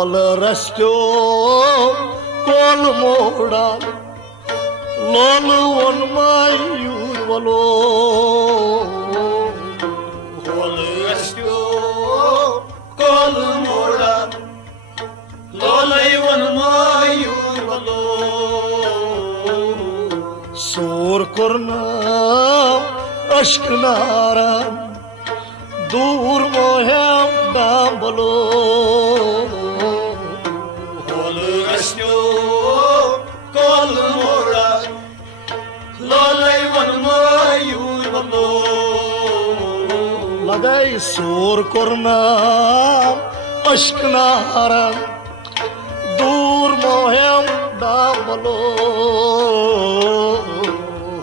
लोल रस्तो कोल मोड़ा लोल वन मायूर वलो लोल रस्तो कोल मोड़ा लोल वन मायूर वलो सोर करना अश्क नारा दूर मोहम डांबलो लोल रस्तो कोल मोड़ा लोल वन मायूर वलो लगाई सोर करना अश्क नारा दूर मोहम डांबलो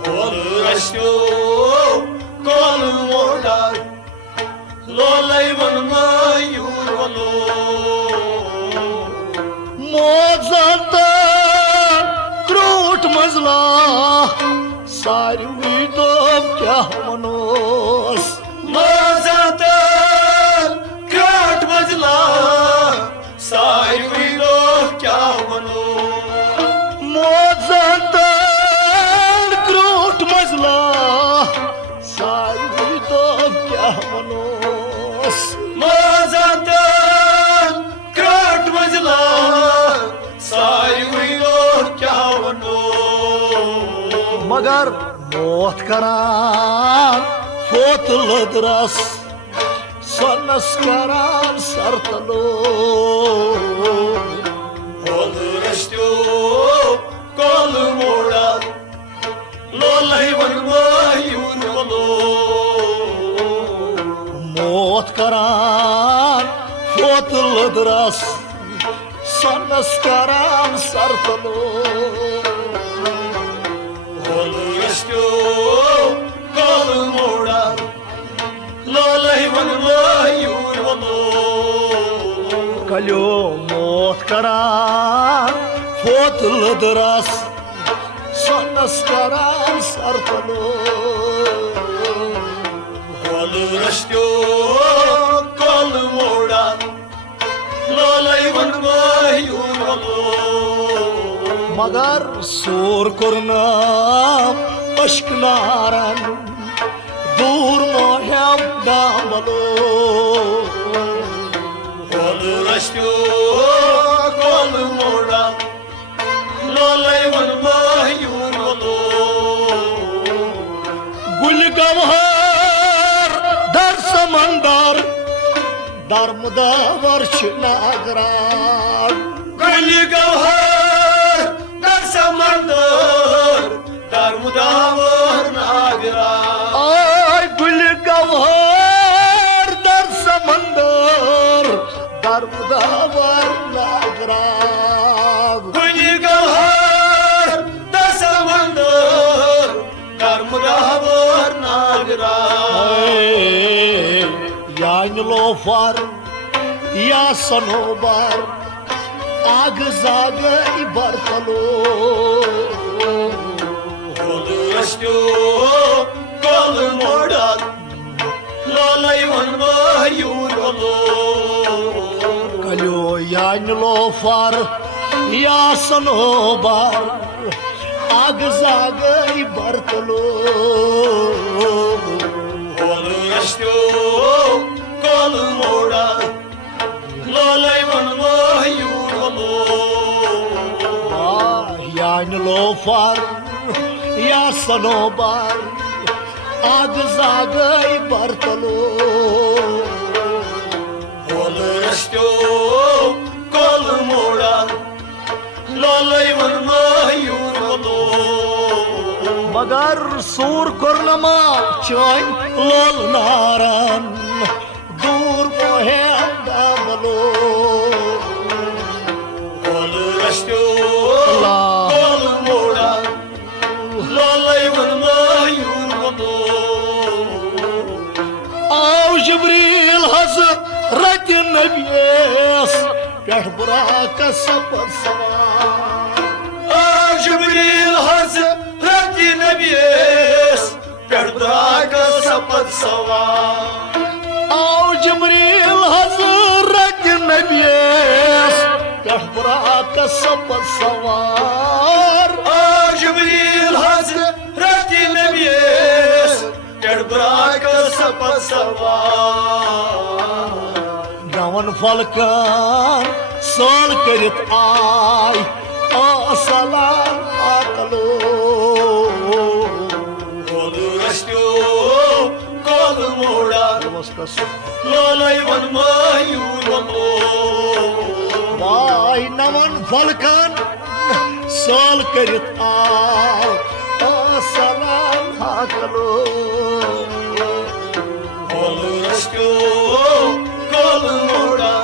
लोल रस्तो कोल मोड़ा लोल वन मायूर वलो मोजाता क्रूट मजला सारी तो क्या मनोस मजाता क्राट मजला सारी लोग क्या मनो मोजाता क्रूट मजला सारी तो क्या मनोस मजाता क्राट मजला सारी लोग क्या मनो मगर मोत करान फोत लदरस सनस करान सरतलो लोल रस्तो कोल मोड़ा लोल वन मायूर वलो मोत करान फोत लदरस सनस करान सरतलो लोल रस्तो कोल मोड़ा लोल वन मायूर वलो कलो मोत करान फोत लदरस सनस करान सरतलो लोल रस्तो कोल मोड़ा लोल वन मायूर वलो मगर सोर करना अश्क नारन दूर मोहम डांबलो लोल रस्तो कोल मोड़ा लोल वन मायूर वलो गुल गवहर दर समंदर दरमदावर नागरान गुल गवहर दर समंदर दरमुदावर नागरा आय गुल गवहर दर समंदर दरमदावर नागरान गुल गवहर दर समंदर दरमुदावर नागरा यान लोफर या सनोबर आग जाग बरतलो लोल रस्तो कोल मोड़ा लोल वन मायूर वलो कलो यान लोफर या सनोबर आग जाग बरतलो लोल रस्तो कोल मोड़ा लोल वन मायूर वलो यान लोफर या सनोबर आग जाग बरतलो लोल रस्तो कोल मोड़ा लोल वन मायूर वलो मगर सूर करनमा चोय लोल नारन दूर मोहे डाबलो लोल रस्तो कोल मोड़ा लोल वन मायूर वलो आओ जिब्रील हज़रत नबीस पेठ बुराक सपद सवार जिब्रील हज़रत नबीस पेठ बुराक सपद सवार आओ जिब्रील हज़रत नबीस कसब सवार जिब्रील हजरत नबीस पेड़ बुराक सपत सवार नवन फलकन सल करित आय सलाम आकलो कोल रस्त्यो कोल मोड़ा लोलय वन मयूर वनो वाय नवन फलकन सल करित आय सलाम आकलो कोल रस्त्यो कोल मोड़ा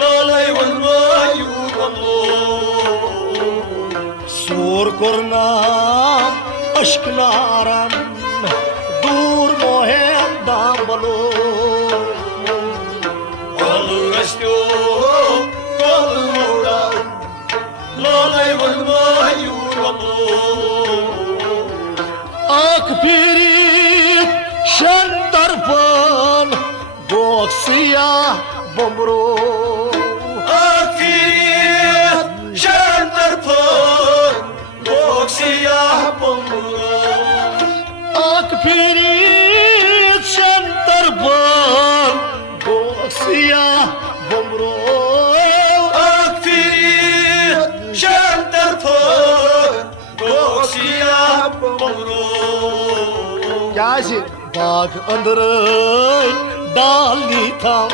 लोलय वन मयूर वनो सोर कोरनाम अश्कनारन दूर मोहेम दामलो कोल रस्त्यो कोल मोड़ा लोलय वन मयूर वनो आख फिरी शन तरफन गोक्सिया बमरो आख फिरी शन तरफन गोक्सिया बमरो क्या बाग अंदर डाली थम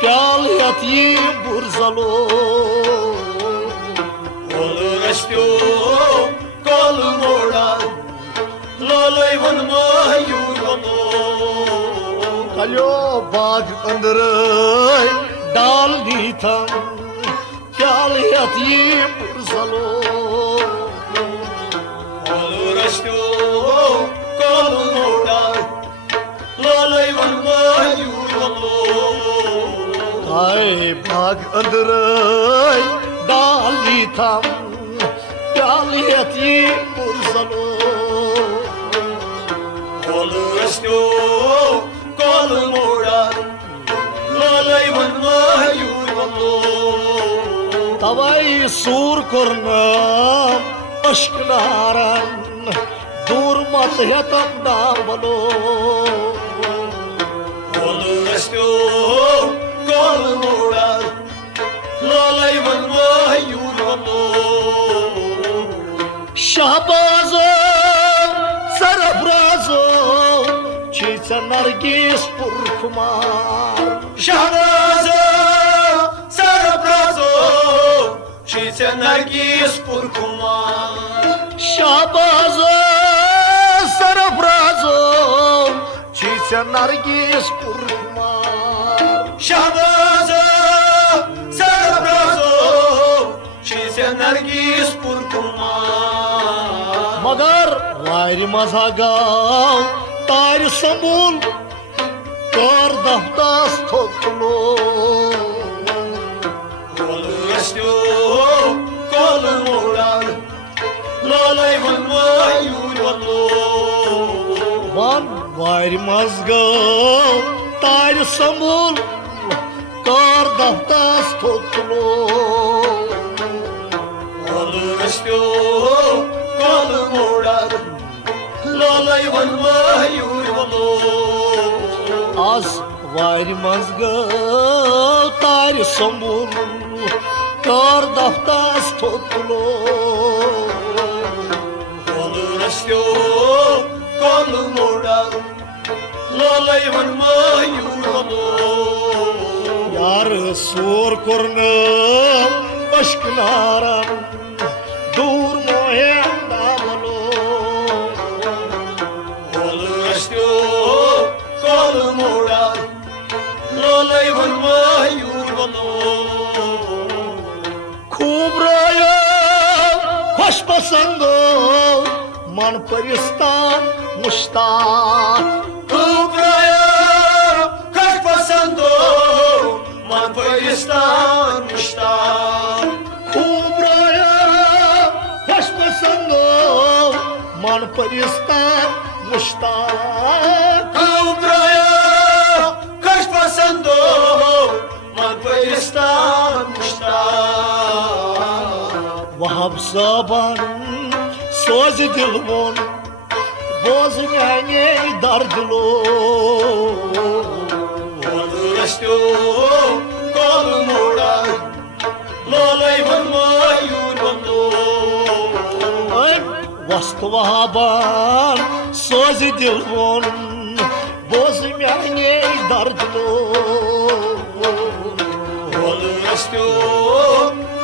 प्याल यती बुरजलो कोल रस्त्यो कोल मोड़ा लोलय वन मयूर वनो कलो बाग अंदर डाली थम प्याल यती बुरजलो कोल रस्त्यो कोल मोड़ा लोलय वन मयूर वनो आए बाग अंदर डाली थम प्याल यती बुरजलो कोल रस्त्यो कोल मोड़ा लोलय वन मयूर वनो तवाई सूर कोरनाम अश्कनारन दूर मत हेतम दामलो कोल रस्त्यो कोल मोड़ा लोलय वन मयूर वनो शहबाजो सरफराजो चीच नरगिस पुरखुमार शहबाजो सरफराजो शीश नरगिस पुरखुमार शहबाजो सरफराजो चीच नरगिस पुरखुमार शहबाजो सरफराजो शीश नरगिस पुरखुमार मगर वारि मजा गाव तार समूल कर दफ्तास थोकलो कोल रस्त्यो कोल मोड़ा लोलय वन मयूर वनो वन वारि मज गाव तार समूल कर दफ्तास थोकलो कोल रस्त्यो कोल मोड़ा लोलय वन मयूर वनो आज वारि मज गाव तार समूल कर दफ्तास थोकलो कोल रस्त्यो कोल मोड़ा लोलय वन मयूर वनो यार सोर कोरनाम अश्कनारन दूर मोहे दामलो कोल रस्त्यो कोल मोड़ा लोलय वन मयूर वनो खूब रायो खुश पसंदो मन परिस्तान मुश्ताक खूब रायो खुश पसंदो मन परिस्तान मुश्ताक खूब रायो खुश पसंदो मन परिस्तान मुश्ताक खूब रायो खुश पसंदो मन periştan muştan. Vahab Saban soz dilmon boz yani dardlo Olur aşkı kolum uğrar, lolay vurma yurmandı. Vast Vahaban soz dilmon boz yani dardlo Olur aşkı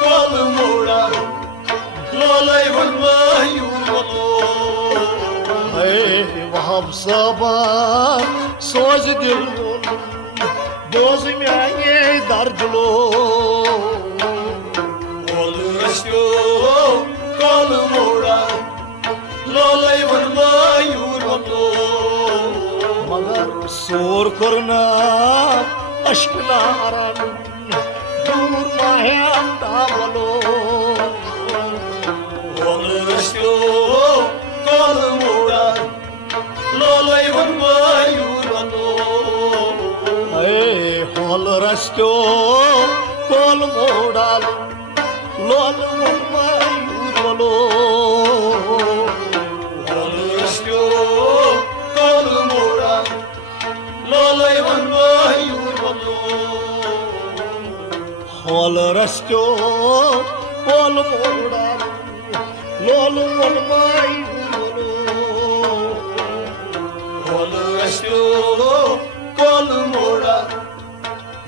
kolum uğrar, lolay vurma yurmandı. Vahab Saban soz dilmon boz yani dardlo Olur aşkı kolum uğrar, lolay vurma yurmandı. मगर सोर करना अश्कनारन दूर माहे अंदा बोलो Olur aşkı kolum uğrar, lolay vurma yurmandı. Hall रस्तो कोल मोड़ाल लोल मयूर बोलो Olur aşkı kolum uğrar, lolay vurma yurmandı. Hall रस्तो कोल मोड़ाल लोल मयूर बोलो Olur aşkı kolum uğrar,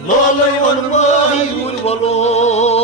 lolay vurma मयूर बोलो